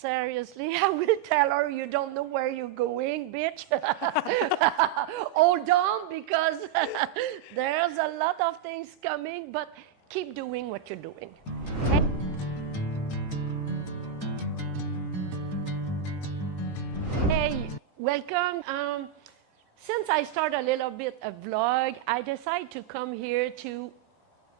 Seriously, I will tell her you don't know where you're going, bitch. Hold on, because there's a lot of things coming, but keep doing what you're doing. Hey, welcome. Since I start a little bit a vlog, I decided to come here to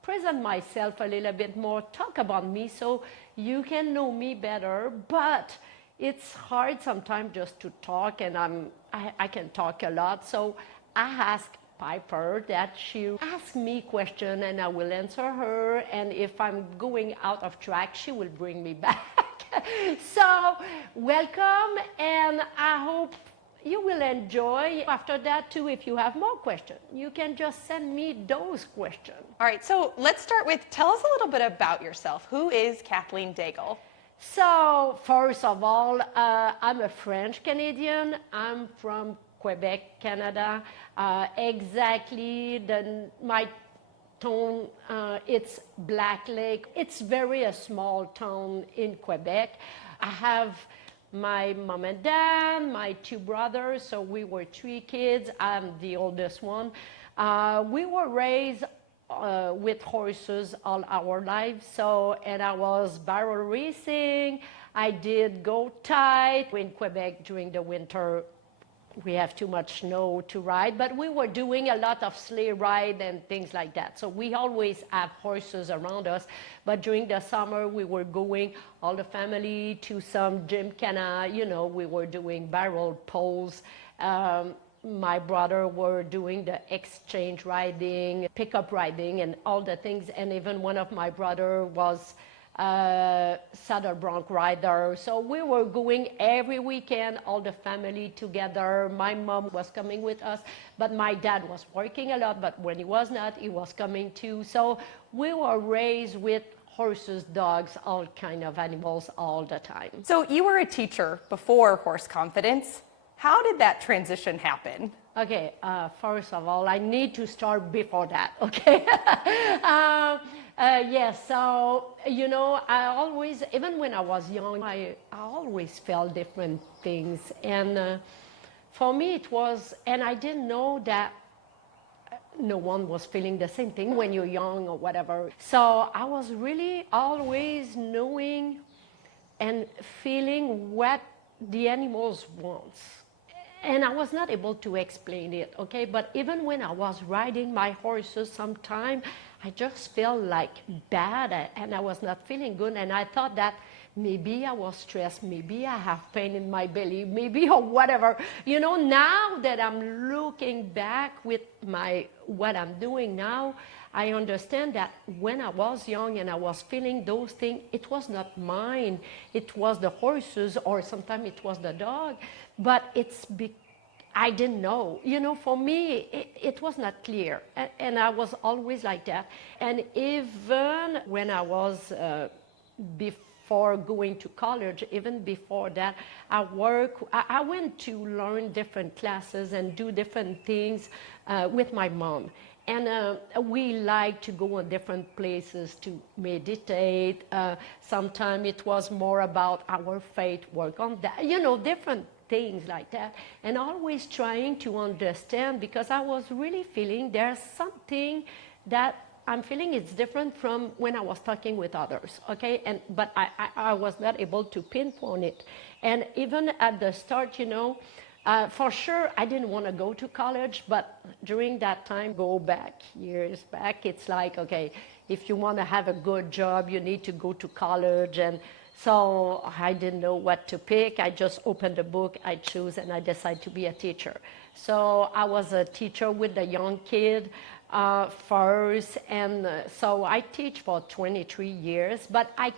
present myself a little bit more, talk about me so you can know me better. But it's hard sometimes just to talk, and I can talk a lot. So I ask Piper that she ask me question and I will answer her, and if I'm going out of track, she will bring me back. So welcome, and I hope you will enjoy. After that too, if you have more questions, you can just send me those questions. All right, so let's start with, tell us a little bit about yourself. Who is Katheleen Daigle? So first of all, I'm a French Canadian. I'm from Quebec, Canada. Exactly, my town, it's Black Lake. It's very a small town in Quebec. I have my mom and dad, my two brothers, so we were three kids. I'm the oldest one. We were raised with horses all our lives. So, and I was barrel racing. I did go tight in Quebec during the winter. We have too much snow to ride, but we were doing a lot of sleigh ride and things like that. So we always have horses around us, but during the summer we were going, all the family, to some gymkhana, you know, we were doing barrel poles. My brother were doing the exchange riding, pickup riding and all the things, and even one of my brother was saddle bronc rider. So we were going every weekend, all the family together. My mom was coming with us, but my dad was working a lot, but when he was not, he was coming too. So we were raised with horses, dogs, all kind of animals all the time. So you were a teacher before Horse Konfidence. How did that transition happen? Okay, first of all, I need to start before that, okay? Yes, so, you know, I always, even when I was young, I always felt different things. And for me it was, and I didn't know that no one was feeling the same thing when you're young or whatever. So I was really always knowing and feeling what the animals want. And I was not able to explain it, okay? But even when I was riding my horses, sometimes I just felt like bad and I was not feeling good. And I thought that maybe I was stressed, maybe I have pain in my belly, maybe or whatever. You know, now that I'm looking back with what I'm doing now, I understand that when I was young and I was feeling those things, it was not mine. It was the horses, or sometimes it was the dog. But I didn't know. You know, for me, it was not clear. And I was always like that. And even when I was before going to college, even before that, I went to learn different classes and do different things with my mom. And we like to go on different places to meditate. Sometimes it was more about our faith, work on that, you know, different things like that. And always trying to understand, because I was really feeling there's something that I'm feeling it's different from when I was talking with others, okay? But I was not able to pinpoint it. And even at the start, you know, for sure, I didn't want to go to college, but during that time, go back, years back, it's like, okay, if you want to have a good job, you need to go to college. And so I didn't know what to pick. I just opened a book, I chose, and I decided to be a teacher. So I was a teacher with the young kid first, and so I teach for 23 years, but I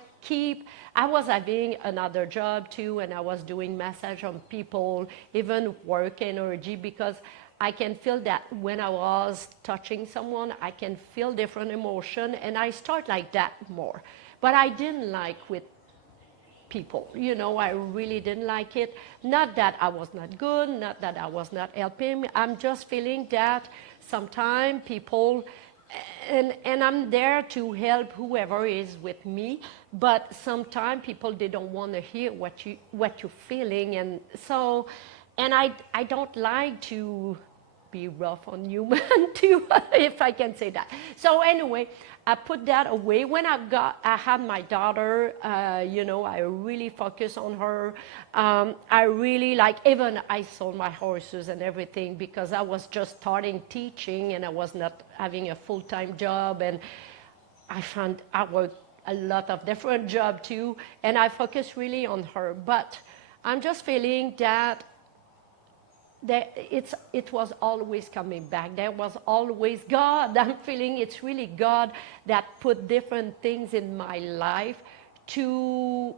was having another job too, and I was doing massage on people, even work energy, because I can feel that when I was touching someone, I can feel different emotion, and I start like that more. But I didn't like with people, you know, I really didn't like it. Not that I was not good, not that I was not helping. I'm just feeling that sometimes people and I'm there to help whoever is with me. But sometimes people, they don't want to hear what you're feeling, and so, and I don't like to be rough on human too, if I can say that. So anyway, I put that away. When I had my daughter, I really focused on her. I really even I sold my horses and everything because I was just starting teaching and I was not having a full-time job, and I worked a lot of different jobs too, and I focused really on her. But I'm just feeling that it was always coming back. There was always God. I'm feeling it's really God that put different things in my life to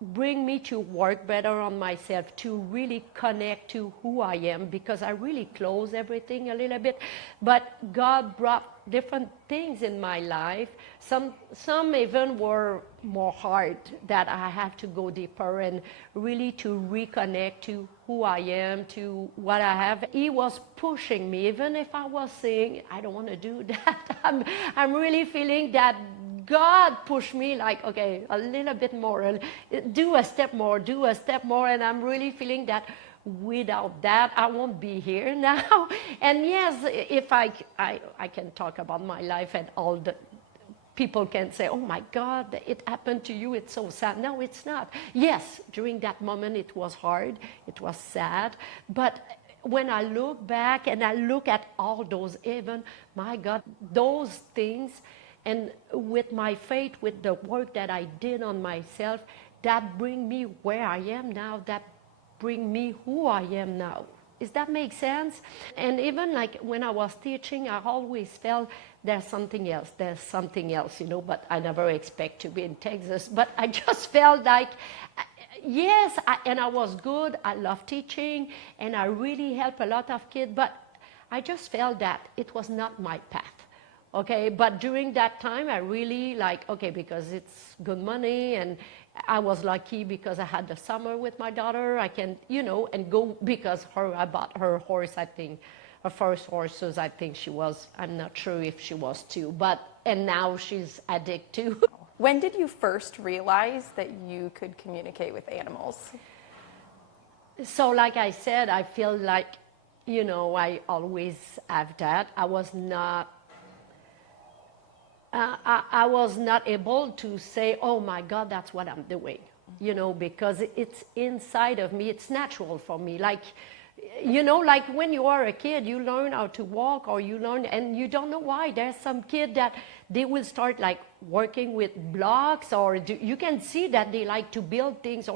bring me to work better on myself, to really connect to who I am, because I really close everything a little bit. But God brought different things in my life. Some even were more hard, that I have to go deeper and really to reconnect to who I am, to what I have. He was pushing me, even if I was saying, I don't want to do that. I'm really feeling that God pushed me like, okay, a little bit more, do a step more, and I'm really feeling that without that, I won't be here now. And yes, if I can talk about my life, and all the people can say, oh my God, it happened to you, it's so sad. No, it's not. Yes, during that moment, it was hard, it was sad, but when I look back and I look at all those events, my God, those things, and with my faith, with the work that I did on myself, that bring me where I am now, that bring me who I am now. Does that make sense? And even like when I was teaching, I always felt there's something else, but I never expect to be in Texas. But I just felt like, yes, and I was good, I love teaching, and I really help a lot of kids, but I just felt that it was not my path. Okay, but during that time, I really because it's good money, and I was lucky because I had the summer with my daughter. I can, and go because I bought her horse, I think, her first horses, I think she was, I'm not sure if she was 2, and now she's addicted too. When did you first realize that you could communicate with animals? So like I said, I feel like, I always have that. I was not able to say, oh my God, that's what I'm doing, because it's inside of me. It's natural for me. Like when you are a kid, you learn how to walk, or you learn, and you don't know why. There's some kid that they will start working with blocks, or you can see that they like to build things,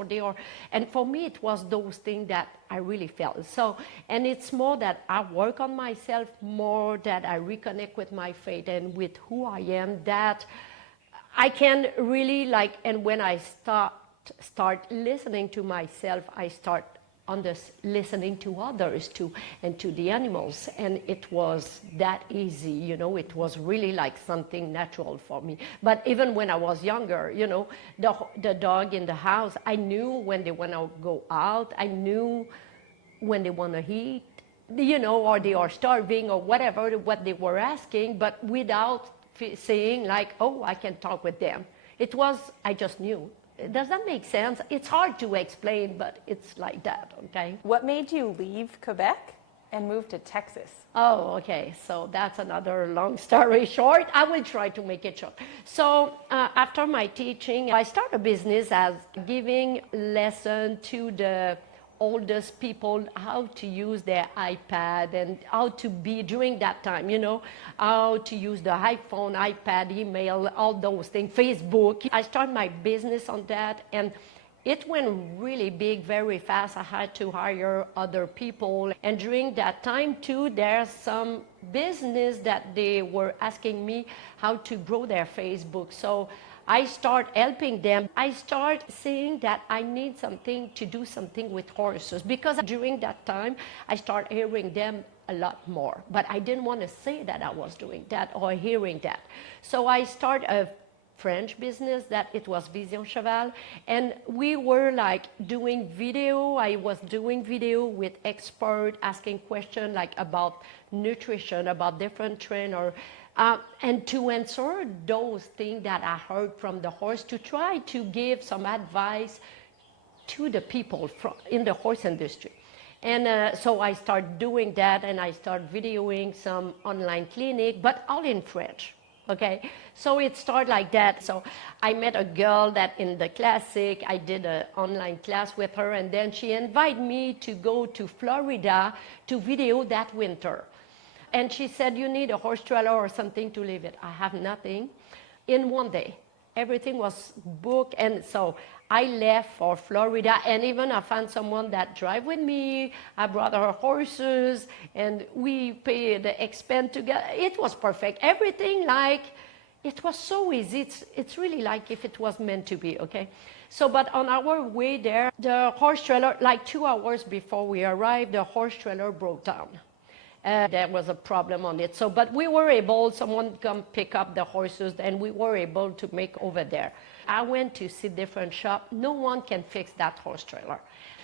and for me, it was those things that I really felt. So, and it's more that I work on myself, more that I reconnect with my faith and with who I am, that I can really and when I start listening to myself, I start listening to others too, and to the animals, and it was that easy. It was really something natural for me. But even when I was younger, the dog in the house, I knew when they want to go out, I knew when they want to eat, or they are starving, or whatever what they were asking, but without saying oh, I can talk with them. I just knew. Does that make sense? It's hard to explain, but it's like that, okay? What made you leave Quebec and move to Texas? Oh, okay. So that's another long story short. I will try to make it short. So after my teaching, I started a business as giving lesson to the oldest people how to use their iPad, and how to be during that time, how to use the iPhone, iPad, email, all those things, Facebook. I started my business on that, and it went really big very fast. I had to hire other people, and during that time too, there's some business that they were asking me how to grow their Facebook. So I start helping them. I start saying that I need something to do something with horses, because during that time I start hearing them a lot more, but I didn't want to say that I was doing that or hearing that. So I start a French business that it was Vision Cheval, and we were doing video. I was doing video with experts, asking questions about nutrition, about different trends, or And to answer those things that I heard from the horse, to try to give some advice to the people in the horse industry. And so I started doing that, and I started videoing some online clinic, but all in French, okay? So it started like that. So I met a girl that in the classic, I did an online class with her, and then she invited me to go to Florida to video that winter. And she said, you need a horse trailer or something to live it. I have nothing. In one day, everything was booked, and so I left for Florida, and even I found someone that drive with me. I brought her horses, and we paid the expense together. It was perfect. Everything it was so easy. It's really like if it was meant to be, okay? So, but on our way there, the horse trailer, like 2 hours before we arrived, the horse trailer broke down. There was a problem on it. So, but we were able, someone come pick up the horses, and we were able to make over there. I went to see different shop. No one can fix that horse trailer.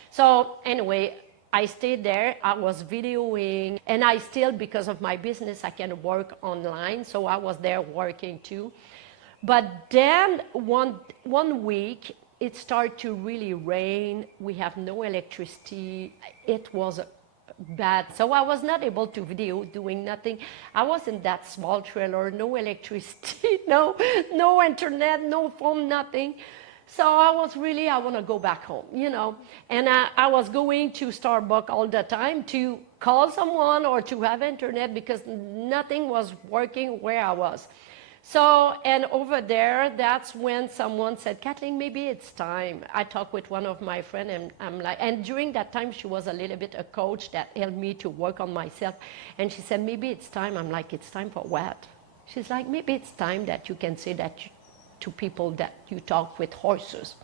So anyway, I stayed there. I was videoing, and I still, because of my business, I can work online. So I was there working too. But then one week, it started to really rain. We have no electricity. It was bad. So I was not able to video, doing nothing. I was in that small trailer, no electricity, no internet, no phone, nothing. So I was really, I want to go back home, you know. And I was going to Starbucks all the time to call someone or to have internet because nothing was working where I was. So, and over there, that's when someone said, Kathleen, maybe it's time. I talked with one of my friends, and I'm like, and during that time, she was a little bit a coach that helped me to work on myself. And she said, maybe it's time. I'm like, it's time for what? She's like, maybe it's time that you can say that to people that you talk with horses.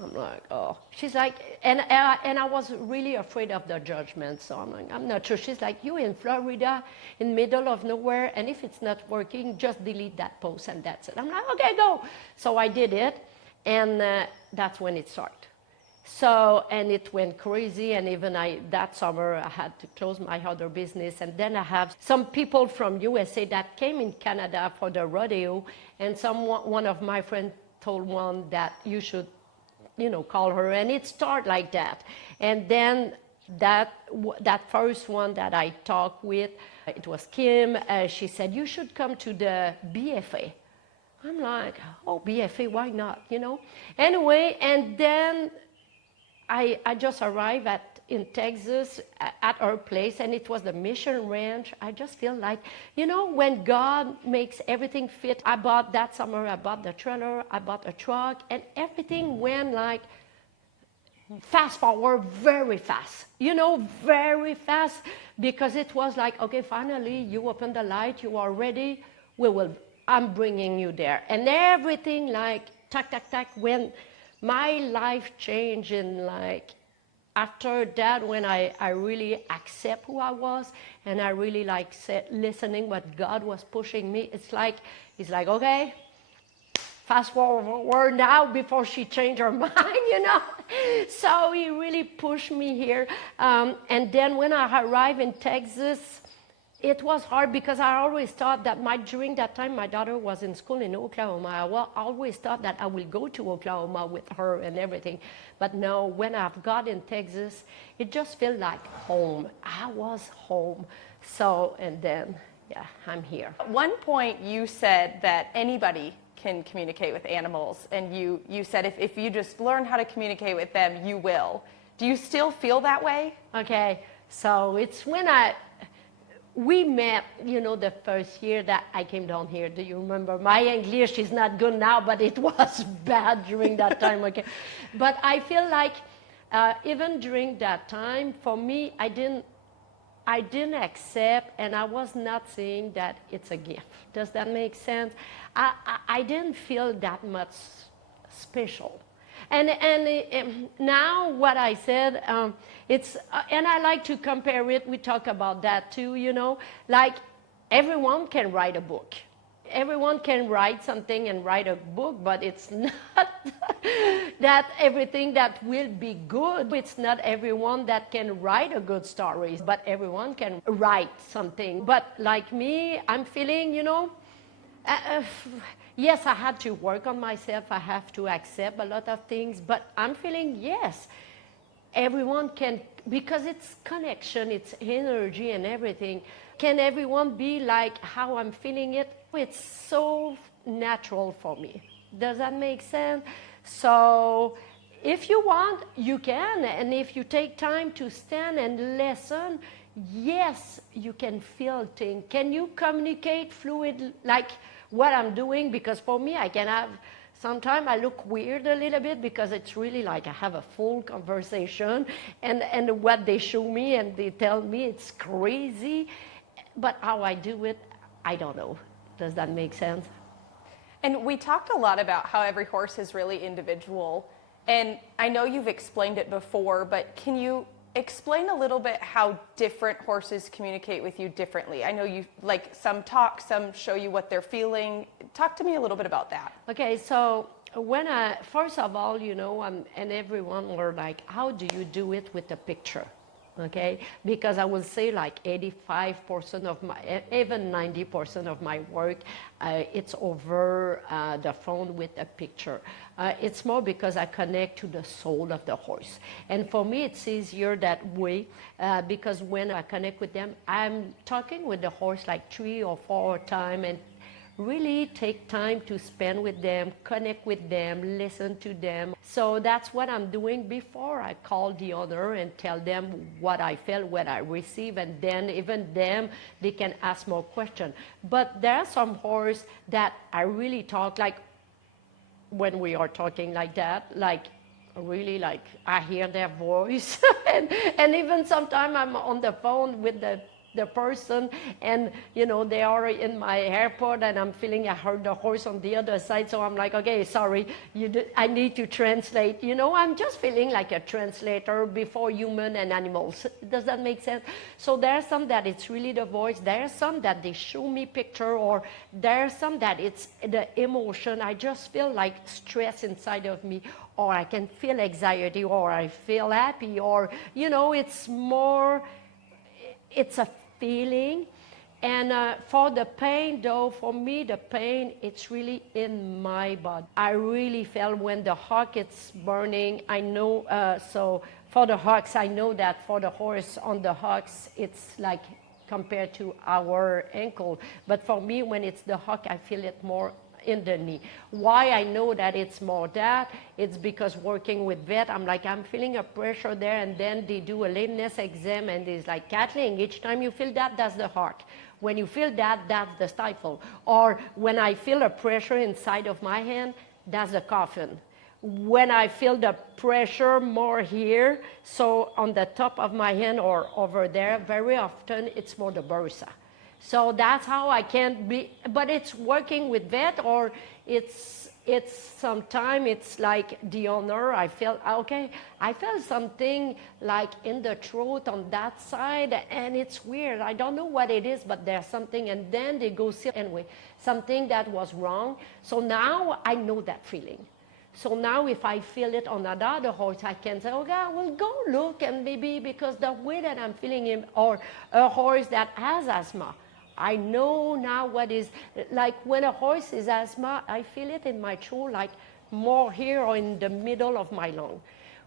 I'm like, oh. She's like, and I was really afraid of the judgment, so I'm like, I'm not sure. She's like, you in Florida, in middle of nowhere, and if it's not working, just delete that post, and that's it. I'm like, okay, go. So I did it, and that's when it started. So, and it went crazy, and even that summer, I had to close my other business, and then I have some people from USA that came in Canada for the rodeo, and one of my friends told one that you should, you know, call her, and it started like that. And then that first one that I talked with, it was Kim. She said, you should come to the BFA. I'm like, oh, BFA, why not, you know? Anyway, and then I just arrived in Texas at our place, and it was the Mission Ranch. I just feel like, you know, when God makes everything fit. That summer, I bought the trailer, I bought a truck, and everything went like fast forward very fast, you know, very fast, because it was like, okay, finally, you open the light, you are ready, I'm bringing you there. And everything like, tack, tack, tack, when my life changed in like, after that, when I really accept who I was, and I really like listening what God was pushing me, it's like, okay, fast forward now before she changed her mind, you know. So he really pushed me here. And then when I arrived in Texas, it was hard because I always thought that during that time, my daughter was in school in Oklahoma. I always thought that I will go to Oklahoma with her and everything. But no, when I've got in Texas, it just felt like home. I was home. So, and then, yeah, I'm here. At one point, you said that anybody can communicate with animals. And you said if you just learn how to communicate with them, you will. Do you still feel that way? Okay, so it's when we met, you know, the first year that I came down here. Do you remember? My English is not good now, but it was bad during that time, okay? But I feel like even during that time, for me, I didn't accept, and I was not saying that it's a gift. Does that make sense? I didn't feel that much special. And now what I said, it's, and I like to compare it, we talk about that too, you know, like everyone can write a book. everyone can write something and write a book, but it's not that everything that will be good. It's not everyone that can write a good story, but everyone can write something. But like me, I'm feeling, yes, I had to work on myself. I have to accept a lot of things, but I'm feeling, yes, everyone can, because it's connection, it's energy and everything. Can everyone be like how I'm feeling it? It's so natural for me. Does that make sense? So if you want, you can. And if you take time to stand and listen, yes, you can feel things. Can you communicate fluid like what I'm doing? Because for me, I can have, sometimes I look weird a little bit because it's really like I have a full conversation and what they show me and they tell me it's crazy. But how I do it, I don't know. Does that make sense? And we talked a lot about how every horse is really individual. And I know you've explained it before, but can you explain a little bit how different horses communicate with you differently? I know you, like, some talk, some show you what they're feeling. Talk to me a little bit about that. Okay, so first of all, and everyone were like, how do you do it with a picture? Okay, because I will say like 85% of my, even 90% of my work, it's over the phone with a picture. It's more because I connect to the soul of the horse. And for me, it's easier that way because when I connect with them, I'm talking with the horse like 3 or 4 times and really take time to spend with them, connect with them, listen to them. So that's what I'm doing before I call the owner and tell them what I felt, what I received, and then even them, they can ask more questions. But there are some horses that I really talk like when we are talking like that, like really like I hear their voice and even sometimes I'm on the phone with the person and they are in my airport and I'm feeling I heard the horse on the other side, so I'm like, okay, sorry, I need to translate. I'm just feeling like a translator before human and animals. Does that make sense? So there are some that it's really the voice, there are some that they show me picture, or there are some that it's the emotion. I just feel like stress inside of me, or I can feel anxiety, or I feel happy, or it's more, it's a feeling. And for the pain, though, for me, the pain, it's really in my body. I really felt when the hock is burning. I know, so for the hocks, I know that for the horse on the hocks, it's like compared to our ankle. But for me, when it's the hock, I feel it more in the knee. Why I know that it's more that, it's because working with vet, I'm feeling a pressure there, and then they do a lameness exam and it's like, Kathleen, each time you feel that, that's the heart. When you feel that, that's the stifle. Or when I feel a pressure inside of my hand, that's the coffin. When I feel the pressure more here, so on the top of my hand or over there, very often it's more the bursa. So that's how I can be, but it's working with vet, or it's sometimes it's like the owner, I feel, okay, I felt something like in the throat on that side, and it's weird. I don't know what it is, but there's something, and then they go see, anyway, something that was wrong. So now I know that feeling. So now if I feel it on another horse, I can say, okay, I will go look, and maybe because the way that I'm feeling him, or a horse that has asthma, I know now what is, like when a horse is asthma, I feel it in my throat, like more here or in the middle of my lung.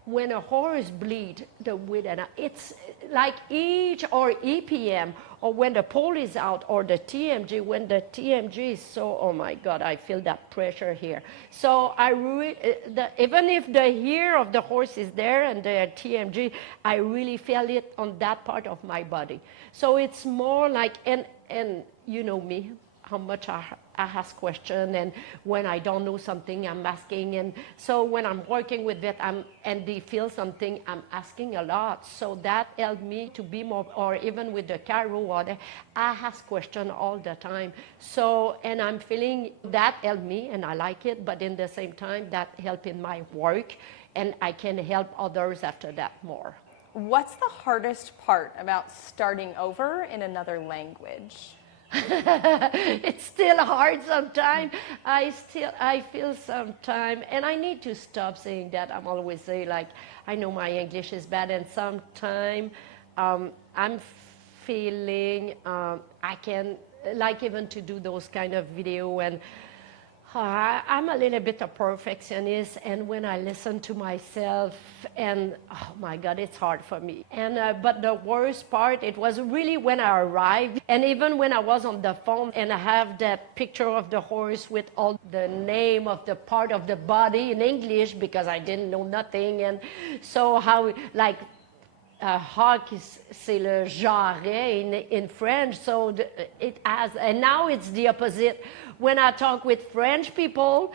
When a horse bleed, the way that it's like each or EPM, or when the pole is out, or the TMG, when the TMG is so, oh my God, I feel that pressure here. So even if the ear of the horse is there and the TMG, I really feel it on that part of my body. So it's more like, and you know me, how much I ask questions, and when I don't know something, I'm asking. And so when I'm working with vet, and they feel something, I'm asking a lot. So that helped me to be more, or even with the Cairo water, I ask questions all the time. So, and I'm feeling that helped me, and I like it, but in the same time, that helped in my work, and I can help others after that more. What's the hardest part about starting over in another language? It's still hard sometimes. I feel sometimes, and I need to stop saying that. I'm always saying like, I know my English is bad, and sometimes I'm feeling I can like even to do those kind of video and. I'm a little bit a perfectionist, and when I listen to myself, and oh my God, it's hard for me. And but the worst part, it was really when I arrived, and even when I was on the phone, and I have that picture of the horse with all the name of the part of the body in English because I didn't know nothing, and so how like. Hawk c'est le jarret in French, so it has, and now it's the opposite. When I talk with French people,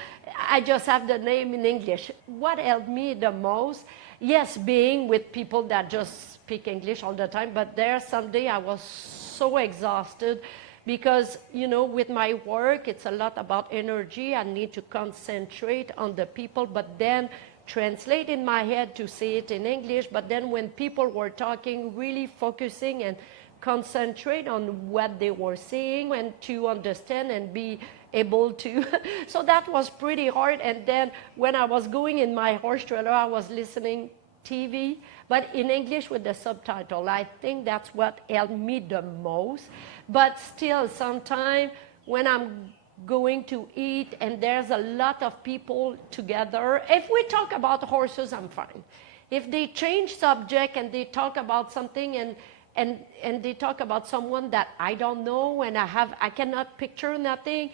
I just have the name in English. What helped me the most, yes, being with people that just speak English all the time, but there someday I was so exhausted because, you know, with my work, it's a lot about energy. I need to concentrate on the people, but then translate in my head to say it in English, but then when people were talking, really focusing and concentrate on what they were saying and to understand and be able to. So that was pretty hard. And then when I was going in my horse trailer, I was listening TV, but in English with the subtitle. I think that's what helped me the most. But still, sometimes when I'm going to eat and there's a lot of people together, if we talk about horses, I'm fine. If they change subject and they talk about something and they talk about someone that I don't know and I cannot picture nothing,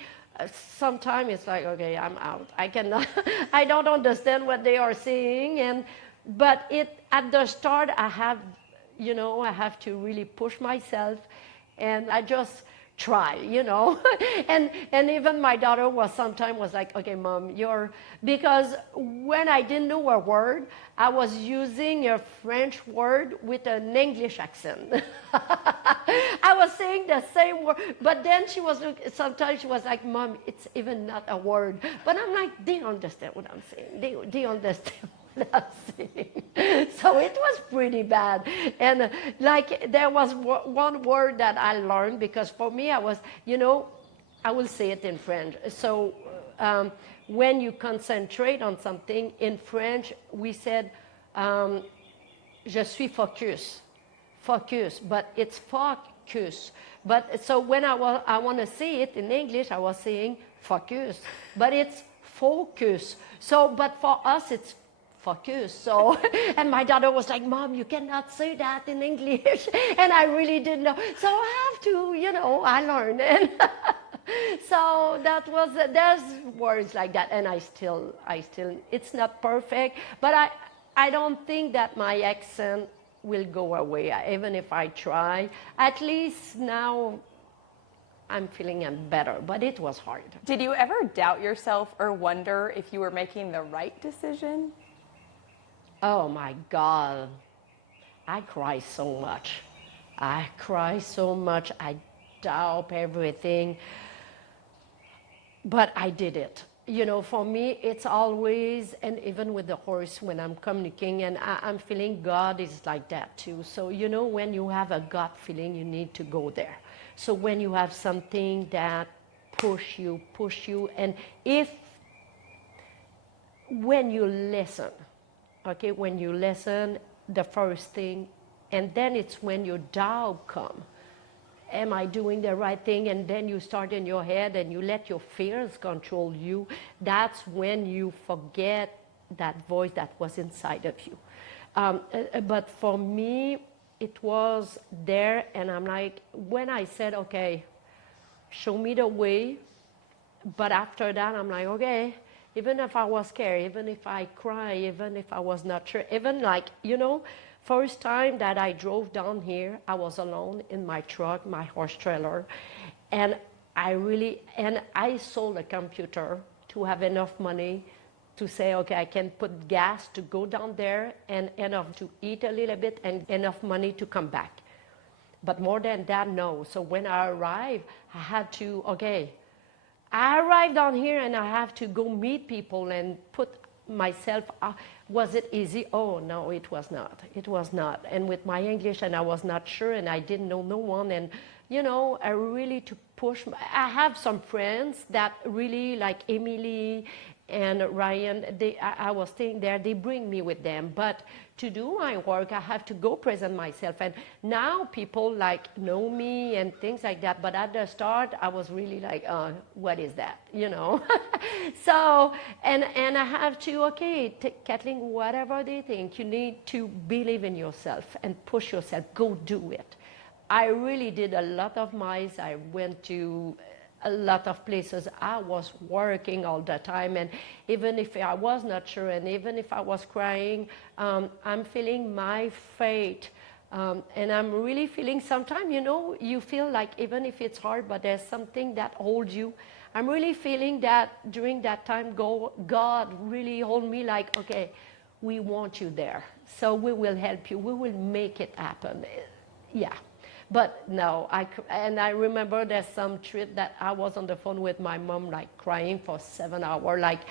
sometimes it's like, okay, I'm out. I cannot, I don't understand what they are saying. But at the start, I have to really push myself, and I just try, and even my daughter was like, okay, Mom, because when I didn't know a word, I was using a French word with an English accent. I was saying the same word, but then sometimes she was like, Mom, it's even not a word. But I'm like, they understand what I'm saying. They understand what I'm saying. So it was pretty bad. And like there was one word that I learned, because for me I was, I will say it in French. So when you concentrate on something, in French we said, je suis focus, but it's focus. But so when I want to say it in English, I was saying focus, but it's focus. So, but for us it's focus. So, and my daughter was like, Mom, you cannot say that in English. And I really didn't know. So I have to, I learned. And so there's words like that. And I still, it's not perfect, but I don't think that my accent will go away, even if I try. At least now I'm feeling better, but it was hard. Did you ever doubt yourself or wonder if you were making the right decision? Oh my God, I cry so much. I doubt everything. But I did it. For me, it's always, and even with the horse, when I'm communicating, and I'm feeling God is like that too. So, when you have a gut feeling, you need to go there. So when you have something that push you, and when you listen, okay, when you listen, the first thing, and then it's when your doubt come. Am I doing the right thing? And then you start in your head and you let your fears control you. That's when you forget that voice that was inside of you. But for me, it was there, and I'm like, when I said, okay, show me the way, but after that, I'm like, okay, even if I was scared, even if I cry, even if I was not sure, even like, first time that I drove down here, I was alone in my truck, my horse trailer, and I sold a computer to have enough money to say, okay, I can put gas to go down there and enough to eat a little bit and enough money to come back. But more than that, no. So when I arrived, I arrived down here and I have to go meet people and put myself, was it easy? Oh, no, it was not. It was not. And with my English, and I was not sure, and I didn't know no one. And, I really to push. I have some friends that really, like Emily and Ryan, I was staying there, they bring me with them. But to do my work, I have to go present myself. And now people like know me and things like that. But at the start, I was really like, what is that? So, and I have to, okay, Kathleen, whatever they think, you need to believe in yourself and push yourself, go do it. I really did a lot of miles. I went to a lot of places. I was working all the time, and even if I was not sure, and even if I was crying, I'm feeling my fate, and I'm really feeling sometimes, you feel like even if it's hard, but there's something that holds you. I'm really feeling that during that time, God really hold me like, okay, we want you there, so we will help you. We will make it happen. Yeah. But no, I remember there's some trip that I was on the phone with my mom, like crying for 7 hours, like,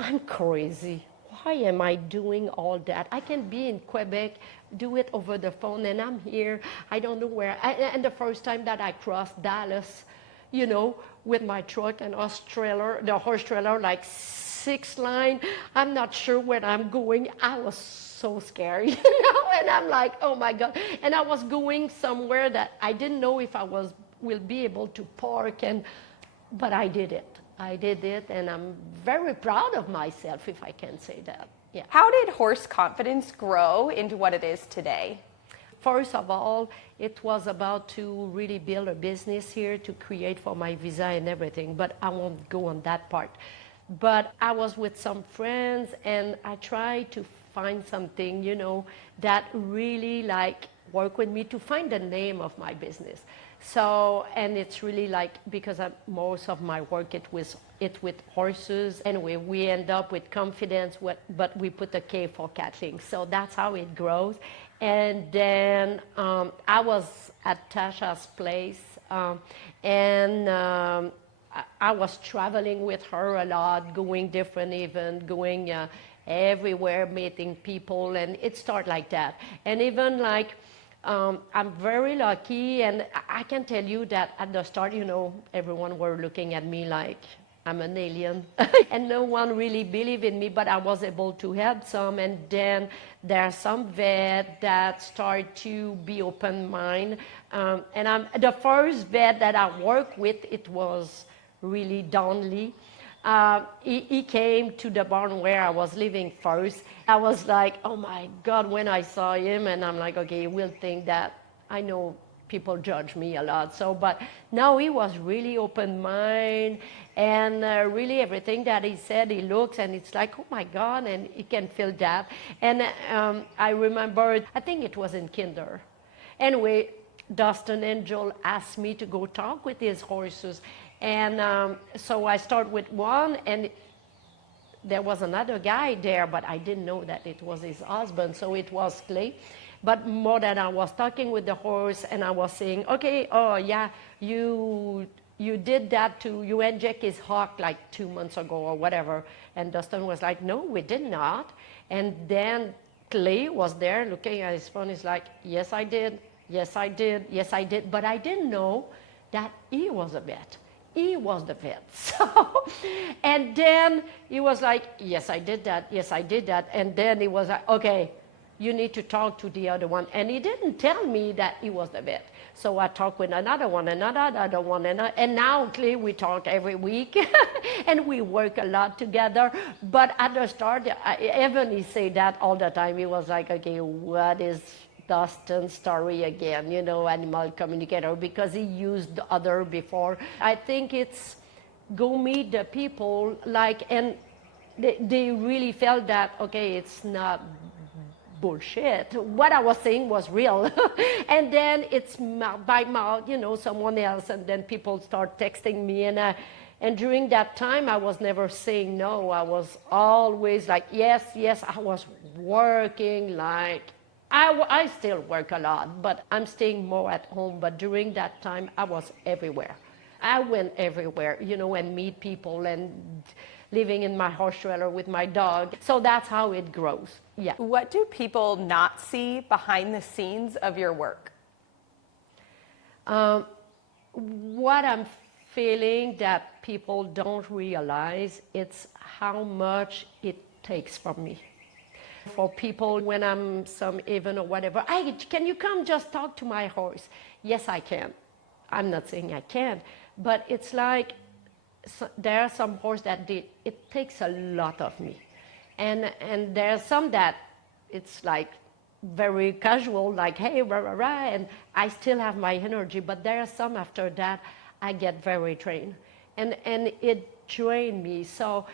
I'm crazy. Why am I doing all that? I can be in Quebec, do it over the phone, and I'm here. I don't know where. And the first time that I crossed Dallas, with my truck and the horse trailer, like 6 line, I'm not sure where I'm going. I was so scared, and I'm like, oh my God. And I was going somewhere that I didn't know if I will be able to park, but I did it. I did it, and I'm very proud of myself, if I can say that. Yeah. How did Horse Konfidence grow into what it is today? First of all, it was about to really build a business here to create for my visa and everything, but I won't go on that part. But I was with some friends, and I tried to find something, that really like work with me to find the name of my business. So, and it's really like, because most of my work, it's with horses. Anyway, we end up with Confidence, but we put a K for Kathleen. So that's how it grows. And then I was at Tasha's place, and I was traveling with her a lot, going different events, going everywhere, meeting people, and it started like that. And even like, I'm very lucky, and I can tell you that at the start, everyone were looking at me like I'm an alien, and no one really believed in me, but I was able to help some. And then there are some vet that start to be open-minded, and I'm the first vet that I worked with. It was really Donnelly. He came to the barn where I was living first. I was like, oh my God, when I saw him, and I'm like, okay, he will think that I know people judge me a lot. So, but now he was really open-minded, and really everything that he said, he looks, and it's like, oh my God, and he can feel that. And I remember, I think it was in kinder. Anyway, Dustin Angel asked me to go talk with his horses. And so I start with one, and there was another guy there, but I didn't know that it was his husband, so it was Clay. But more than I was talking with the horse, and I was saying, okay, oh yeah, you did that you inject his hawk like 2 months ago or whatever. And Dustin was like, no, we did not. And then Clay was there looking at his phone. He's like, yes, I did. Yes, I did. Yes, I did. But I didn't know that he was a vet. He was the vet. So, and then he was like, yes, I did that. Yes, I did that. And then he was like, okay, you need to talk to the other one. And he didn't tell me that he was the vet. So I talked with another one, and now Clay, we talk every week, and we work a lot together. But at the start, even he said that all the time. He was like, okay, what is Dustin's story again, animal communicator, because he used the other before. I think it's go meet the people, and they really felt that, okay, it's not bullshit. What I was saying was real. And then it's by mouth, someone else, and then people start texting me, and during that time, I was never saying no. I was always like, yes, yes. I was working like, I still work a lot, but I'm staying more at home. But during that time, I was everywhere. I went everywhere, and meet people, and living in my horse trailer with my dog. So that's how it grows. Yeah. What do people not see behind the scenes of your work? What I'm feeling that people don't realize, it's how much it takes from me. For people, when I'm some event or whatever, hey, can you come just talk to my horse? Yes, I can. I'm not saying I can't, but it's like there are some horses that it takes a lot of me. And there are some that it's like very casual, like, hey, rah, rah, rah, and I still have my energy, but there are some after that I get very drained. And it drained me. So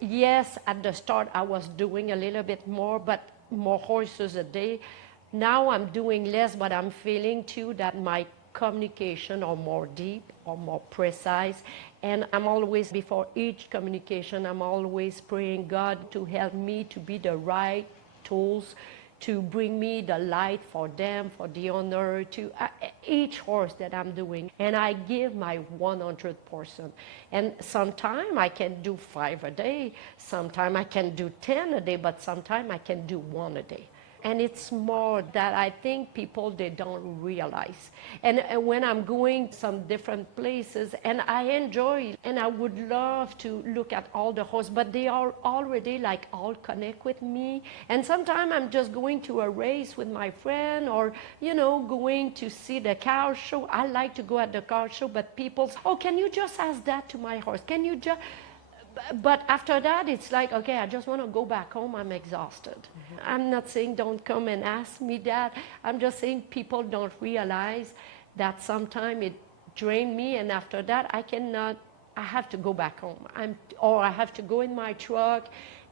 yes, at the start I was doing a little bit more, but more horses a day. Now I'm doing less, but I'm feeling too that my communication are more deep or more precise. And I'm always, before each communication, I'm always praying God to help me to be the right tools, to bring me the light for them, for the owner, to each horse that I'm doing. And I give my 100%. And sometimes I can do 5 a day, sometimes I can do 10 a day, but sometimes I can do 1 a day. And it's more that I think people, they don't realize. And when I'm going some different places, and I enjoy, and I would love to look at all the horses, but they are already like all connect with me. And sometimes I'm just going to a race with my friend, or, you know, going to see the car show. I like to go at the car show, but people, oh, can you just ask that to my horse? Can you just... But after that, it's like, okay, I just want to go back home. I'm exhausted. Mm-hmm. I'm not saying don't come and ask me that. I'm just saying people don't realize that sometimes it drains me, and after that, I have to go back home. Or I have to go in my truck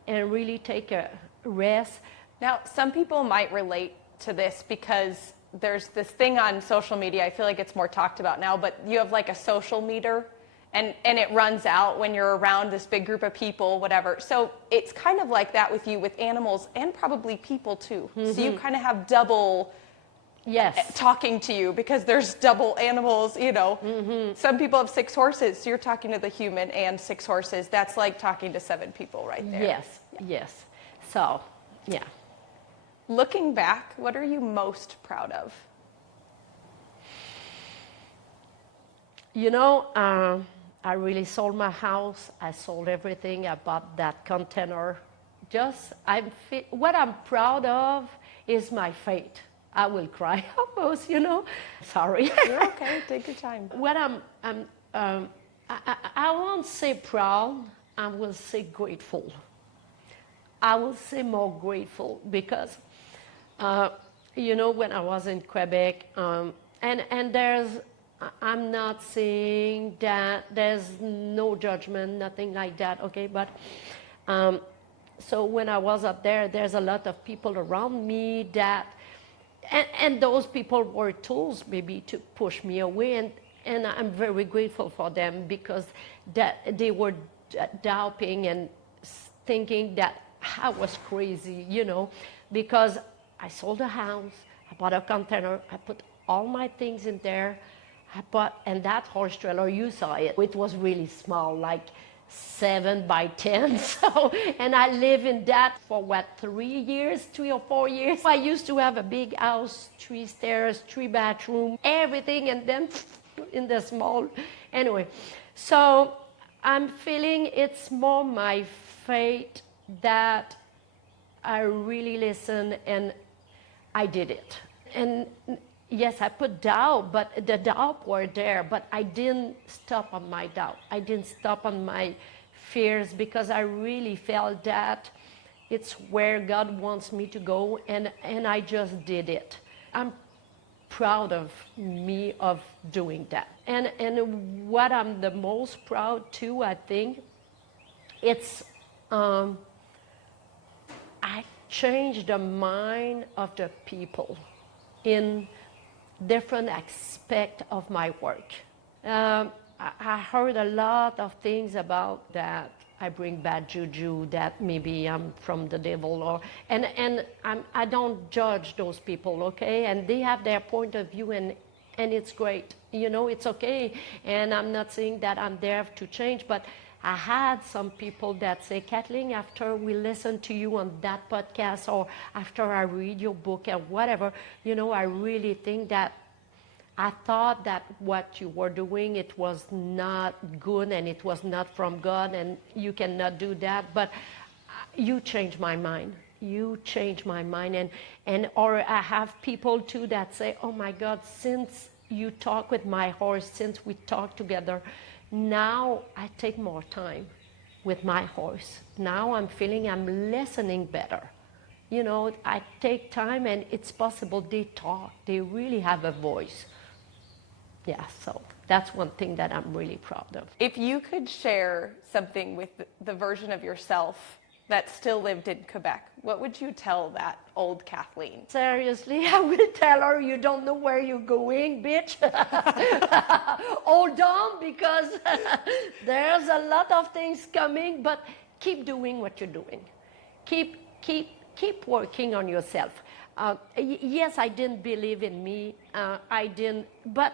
and really take a rest. Now, some people might relate to this because there's this thing on social media. I feel like it's more talked about now, but you have like a social meter. And it runs out when you're around this big group of people, whatever. So it's kind of like that with you, with animals and probably people too. Mm-hmm. So you kind of have double talking to you because there's double animals, you know. Mm-hmm. Some people have 6 horses, so you're talking to the human and 6 horses. That's like talking to 7 people right there. Yes, yes. So, yeah. Looking back, what are you most proud of? You know, I really sold my house. I sold everything. I bought that container. What I'm proud of is my faith. I will cry almost, you know. Sorry. You're okay. Take your time. What I won't say proud. I will say grateful. I will say more grateful because, you know, when I was in Quebec, and I'm not saying that there's no judgment, nothing like that, okay? But so when I was up there, there's a lot of people around me that, and those people were tools maybe to push me away, and I'm very grateful for them because that they were doubting and thinking that I was crazy, you know, because I sold a house, I bought a container, I put all my things in there. And that horse trailer, you saw it. It was really small, like 7 by 10. So, and I lived in that for 3 or 4 years. I used to have a big house, 3 stairs, 3 bathrooms, everything, and then in the small. Anyway, so I'm feeling it's more my fate that I really listened and I did it. And yes, I put doubt, but the doubt were there, but I didn't stop on my doubt. I didn't stop on my fears because I really felt that it's where God wants me to go, and I just did it. I'm proud of me of doing that. And what I'm the most proud too, I think, it's I changed the mind of the people in different aspect of my work. I heard a lot of things about that I bring bad juju, that maybe I'm from the devil, and I don't judge those people, okay? And they have their point of view, and it's great, you know, it's okay. And I'm not saying that I'm there to change, but I had some people that say, Kathleen, after we listen to you on that podcast or after I read your book and whatever, I really think that I thought that what you were doing, it was not good and it was not from God and you cannot do that. But you changed my mind. You changed my mind. Or I have people too that say, oh my God, since you talk with my horse, since we talk together, now I take more time with my horse. Now I'm feeling I'm listening better. I take time and it's possible they talk. They really have a voice. Yeah, so that's one thing that I'm really proud of. If you could share something with the version of yourself that still lived in Quebec, what would you tell that old Kathleen? Seriously, I will tell her, you don't know where you're going, bitch. Hold on, because there's a lot of things coming, but keep doing what you're doing. Keep working on yourself. Yes, I didn't believe in me. I didn't, but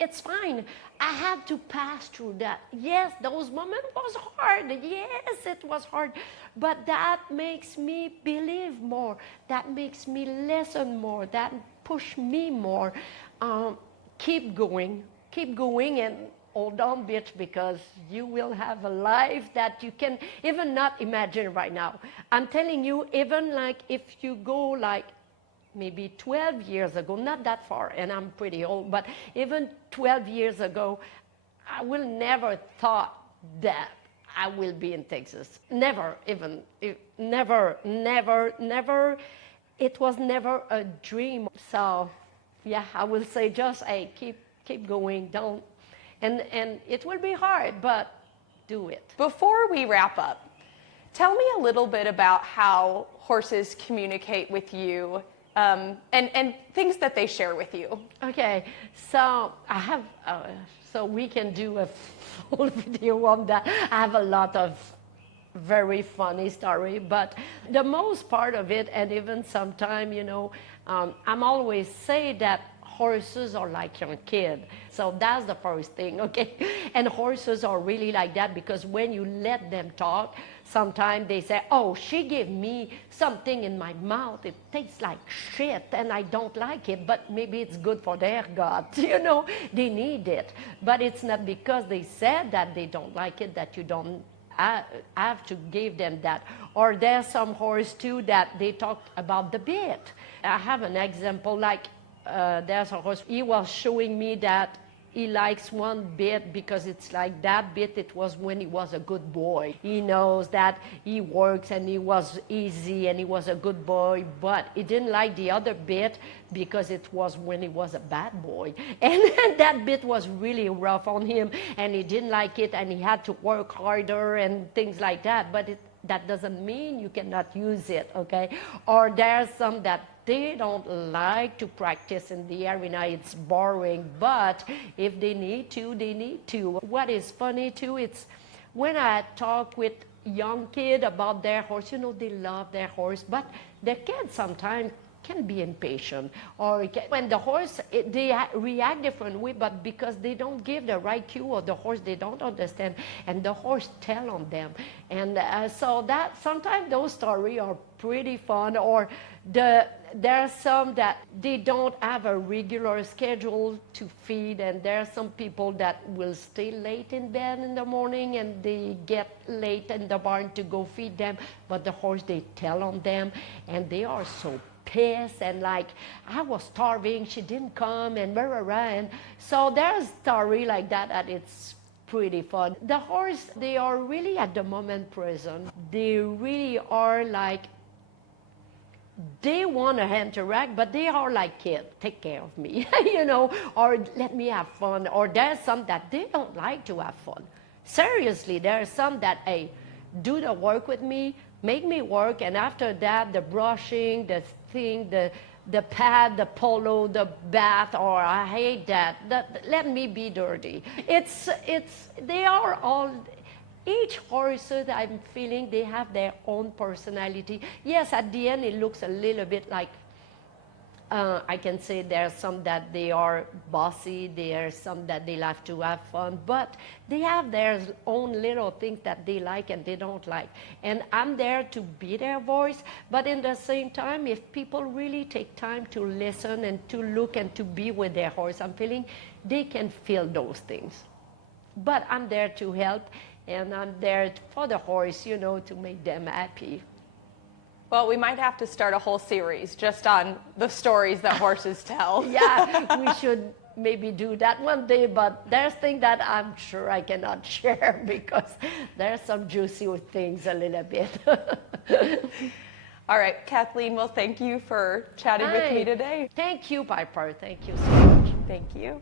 it's fine. I had to pass through that. Yes, those moments was hard. Yes, it was hard. But that makes me believe more. That makes me listen more. That push me more. Keep going. Keep going and hold on, bitch, because you will have a life that you can even not imagine right now. I'm telling you, even like if you go like maybe 12 years ago, not that far, and I'm pretty old, but even 12 years ago, I will never thought that I will be in Texas. Never, even, never. It was never a dream. So, yeah, I will say just, hey, keep going, don't, and it will be hard, but do it. Before we wrap up, tell me a little bit about how horses communicate with you. And things that they share with you. Okay, so I have, so we can do a full video on that. I have a lot of very funny story, but the most part of it, and even sometime, I'm always say that horses are like your kid. So that's the first thing, okay? And horses are really like that because when you let them talk, sometimes they say, oh, she gave me something in my mouth. It tastes like shit and I don't like it, but maybe it's good for their gut. They need it. But it's not because they said that they don't like it that you don't have to give them that. Or there's some horse too that they talk about the bit. I have an example like, there's a horse, he was showing me that he likes one bit because it's like that bit, it was when he was a good boy. He knows that he works and he was easy and he was a good boy, but he didn't like the other bit because it was when he was a bad boy. And that bit was really rough on him and he didn't like it and he had to work harder and things like that. But that doesn't mean you cannot use it, okay? Or there's some that they don't like to practice in the arena, it's boring, but if they need to, they need to. What is funny too, it's when I talk with young kids about their horse, they love their horse, but the kids sometimes can be impatient, or when the horse, they react different way, but because they don't give the right cue, or the horse, they don't understand, and the horse tell on them. And so that sometimes those stories are pretty fun, or there are some that they don't have a regular schedule to feed, and there are some people that will stay late in bed in the morning and they get late in the barn to go feed them, but the horse, they tell on them, and they are so pissed and like, I was starving, she didn't come, and blah, blah, blah. And so there's a story like that, and it's pretty fun. The horse, they are really at the moment present. They really are like, they want to interact, but they are like kids. Take care of me, or let me have fun. Or there's some that they don't like to have fun. Seriously, there are some that, hey, do the work with me, make me work, and after that, the brushing, the thing, the pad, the polo, the bath, or I hate that. Let me be dirty. They are all, each horse that I'm feeling, they have their own personality. Yes, at the end, it looks a little bit like I can say there are some that they are bossy, there are some that they like to have fun, but they have their own little things that they like and they don't like. And I'm there to be their voice, but in the same time, if people really take time to listen and to look and to be with their horse, I'm feeling they can feel those things. But I'm there to help, and I'm there for the horse, you know, to make them happy. Well, we might have to start a whole series just on the stories that horses tell. Yeah, we should maybe do that one day, but there's things that I'm sure I cannot share because there's some juicy things a little bit. All right, Kathleen, well, thank you for chatting with me today. Thank you, Piper. Thank you so much. Thank you.